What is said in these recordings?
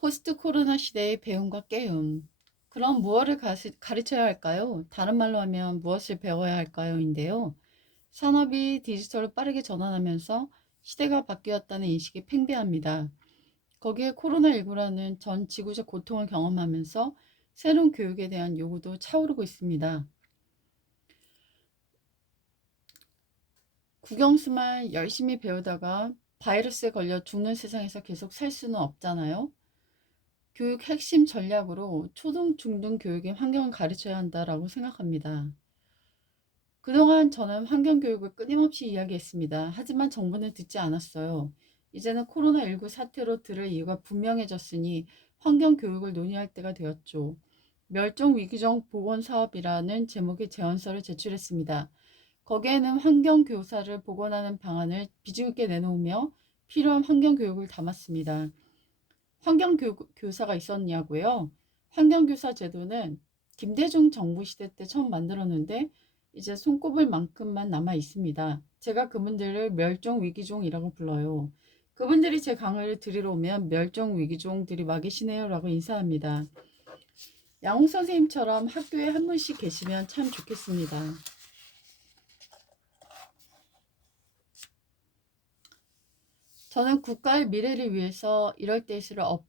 포스트 코로나 시대의 배움과 깨움. 그럼 무엇을 가르쳐야 할까요? 다른 말로 하면 무엇을 배워야 할까요? 인데요. 산업이 디지털로 빠르게 전환하면서 시대가 바뀌었다는 인식이 팽배합니다. 거기에 코로나19라는 전 지구적 고통을 경험하면서 새로운 교육에 대한 요구도 차오르고 있습니다. 국영수만 열심히 배우다가 바이러스에 걸려 죽는 세상에서 계속 살 수는 없잖아요. 교육 핵심 전략으로 초등, 중등 교육의 환경을 가르쳐야 한다라고 생각합니다. 그동안 저는 환경교육을 끊임없이 이야기했습니다. 하지만 정부는 듣지 않았어요. 이제는 코로나19 사태로 들을 이유가 분명해졌으니 환경교육을 논의할 때가 되었죠. 멸종위기종 보건사업이라는 제목의 제안서를 제출했습니다. 거기에는 환경교사를 복원하는 방안을 비중있게 내놓으며 필요한 환경교육을 담았습니다. 환경교사가 있었냐고요? 환경교사 제도는 김대중 정부 시대 때 처음 만들었는데 이제 손꼽을 만큼만 남아 있습니다. 제가 그분들을 멸종위기종이라고 불러요. 그분들이 제 강의를 들으러 오면 멸종위기종들이 와 계시네요 라고 인사합니다. 양홍 선생님처럼 학교에 한 분씩 계시면 참 좋겠습니다. 저는 국가의 미래를 위해서 이럴 때일수록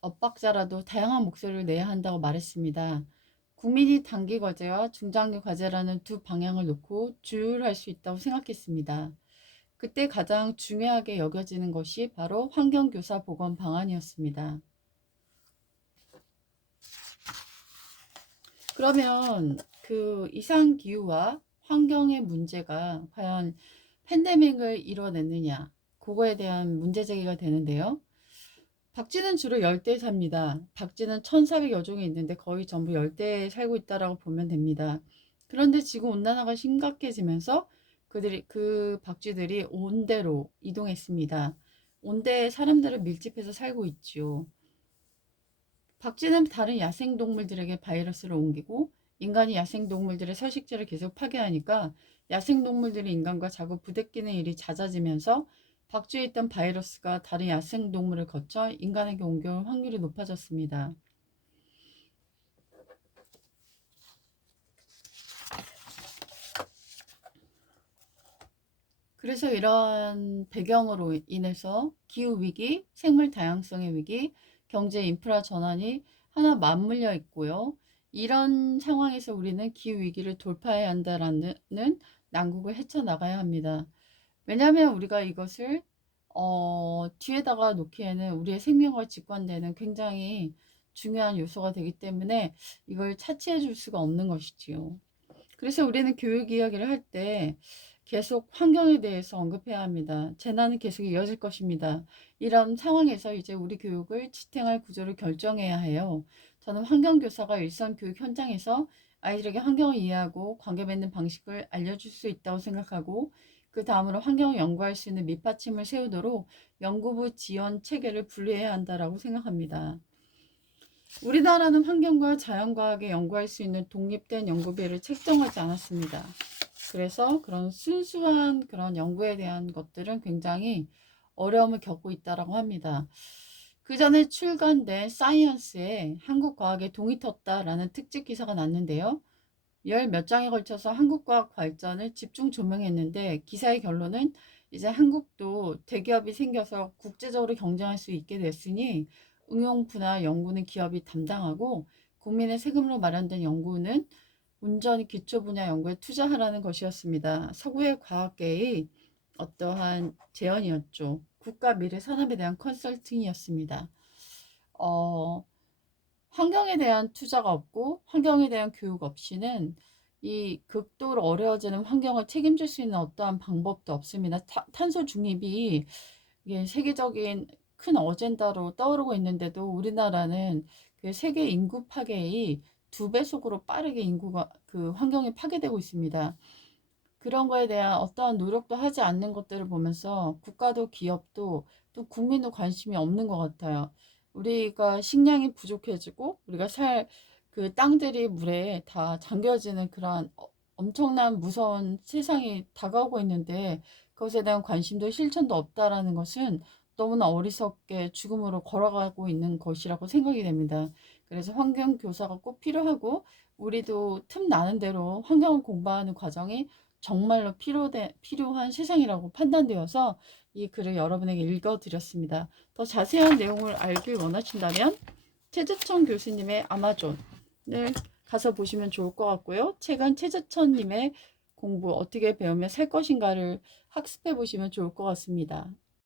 엇박자라도 다양한 목소리를 내야 한다고 말했습니다. 국민이 단기 과제와 중장기 과제라는 두 방향을 놓고 조율할 수 있다고 생각했습니다. 그때 가장 중요하게 여겨지는 것이 바로 환경교사 보건 방안이었습니다. 그러면 그 이상기후와 환경의 문제가 과연 팬데믹을 이뤄냈느냐, 그거에 대한 문제 제기가 되는데요. 박쥐는 주로 열대에 삽니다. 박쥐는 1,400여 종이 있는데 거의 전부 열대에 살고 있다라고 보면 됩니다. 그런데 지구 온난화가 심각해지면서 그 박쥐들이 온대로 이동했습니다. 온대에 사람들을 밀집해서 살고 있죠. 박쥐는 다른 야생동물들에게 바이러스를 옮기고 인간이 야생동물들의 서식지를 계속 파괴하니까 야생동물들이 인간과 자꾸 부대끼는 일이 잦아지면서 박쥐에 있던 바이러스가 다른 야생동물을 거쳐 인간에게 옮겨올 확률이 높아졌습니다. 그래서 이러한 배경으로 인해서 기후위기, 생물 다양성의 위기, 경제 인프라 전환이 하나 맞물려 있고요. 이런 상황에서 우리는 기후위기를 돌파해야 한다라는 난국을 헤쳐나가야 합니다. 왜냐하면 우리가 이것을 뒤에다가 놓기에는 우리의 생명과 직관되는 굉장히 중요한 요소가 되기 때문에 이걸 차치해 줄 수가 없는 것이지요. 그래서 우리는 교육 이야기를 할 때 계속 환경에 대해서 언급해야 합니다. 재난은 계속 이어질 것입니다. 이런 상황에서 이제 우리 교육을 지탱할 구조를 결정해야 해요. 저는 환경교사가 일선 교육 현장에서 아이들에게 환경을 이해하고 관계 맺는 방식을 알려줄 수 있다고 생각하고 그 다음으로 환경을 연구할 수 있는 밑받침을 세우도록 연구부 지원 체계를 분리해야 한다라고 생각합니다. 우리나라는 환경과 자연과학에 연구할 수 있는 독립된 연구비를 책정하지 않았습니다. 그래서 그런 순수한 그런 연구에 대한 것들은 굉장히 어려움을 겪고 있다고 합니다. 그 전에 출간된 사이언스에 한국 과학에 동이 텄다라는 특집 기사가 났는데요. 열 몇 장에 걸쳐서 한국 과학 발전을 집중 조명했는데 기사의 결론은 이제 한국도 대기업이 생겨서 국제적으로 경쟁할 수 있게 됐으니 응용 분야 연구는 기업이 담당하고 국민의 세금으로 마련된 연구는 온전히 기초 분야 연구에 투자하라는 것이었습니다. 서구의 과학계의 어떠한 제언이었죠. 국가 미래 산업에 대한 컨설팅이었습니다. 어, 환경에 대한 투자가 없고 환경에 대한 교육 없이는 이 극도로 어려워지는 환경을 책임질 수 있는 어떠한 방법도 없습니다. 탄소 중립이 이게 세계적인 큰 어젠다로 떠오르고 있는데도 우리나라는 그 세계 인구 파괴의 2배속으로 빠르게 인구가 그 환경이 파괴되고 있습니다. 그런 거에 대한 어떠한 노력도 하지 않는 것들을 보면서 국가도 기업도 또 국민도 관심이 없는 것 같아요. 우리가 식량이 부족해지고 우리가 살 그 땅들이 물에 다 잠겨지는 그러한 엄청난 무서운 세상이 다가오고 있는데 그것에 대한 관심도 실천도 없다라는 것은 너무나 어리석게 죽음으로 걸어가고 있는 것이라고 생각이 됩니다. 그래서 환경교사가 꼭 필요하고 우리도 틈 나는 대로 환경을 공부하는 과정이 정말로 필요한 세상이라고 판단되어서 이 글을 여러분에게 읽어드렸습니다. 더 자세한 내용을 알길 원하신다면 최재천 교수님의 아마존을 가서 보시면 좋을 것 같고요. 책은 최재천님의 공부 어떻게 배우며 살 것인가를 학습해 보시면 좋을 것 같습니다.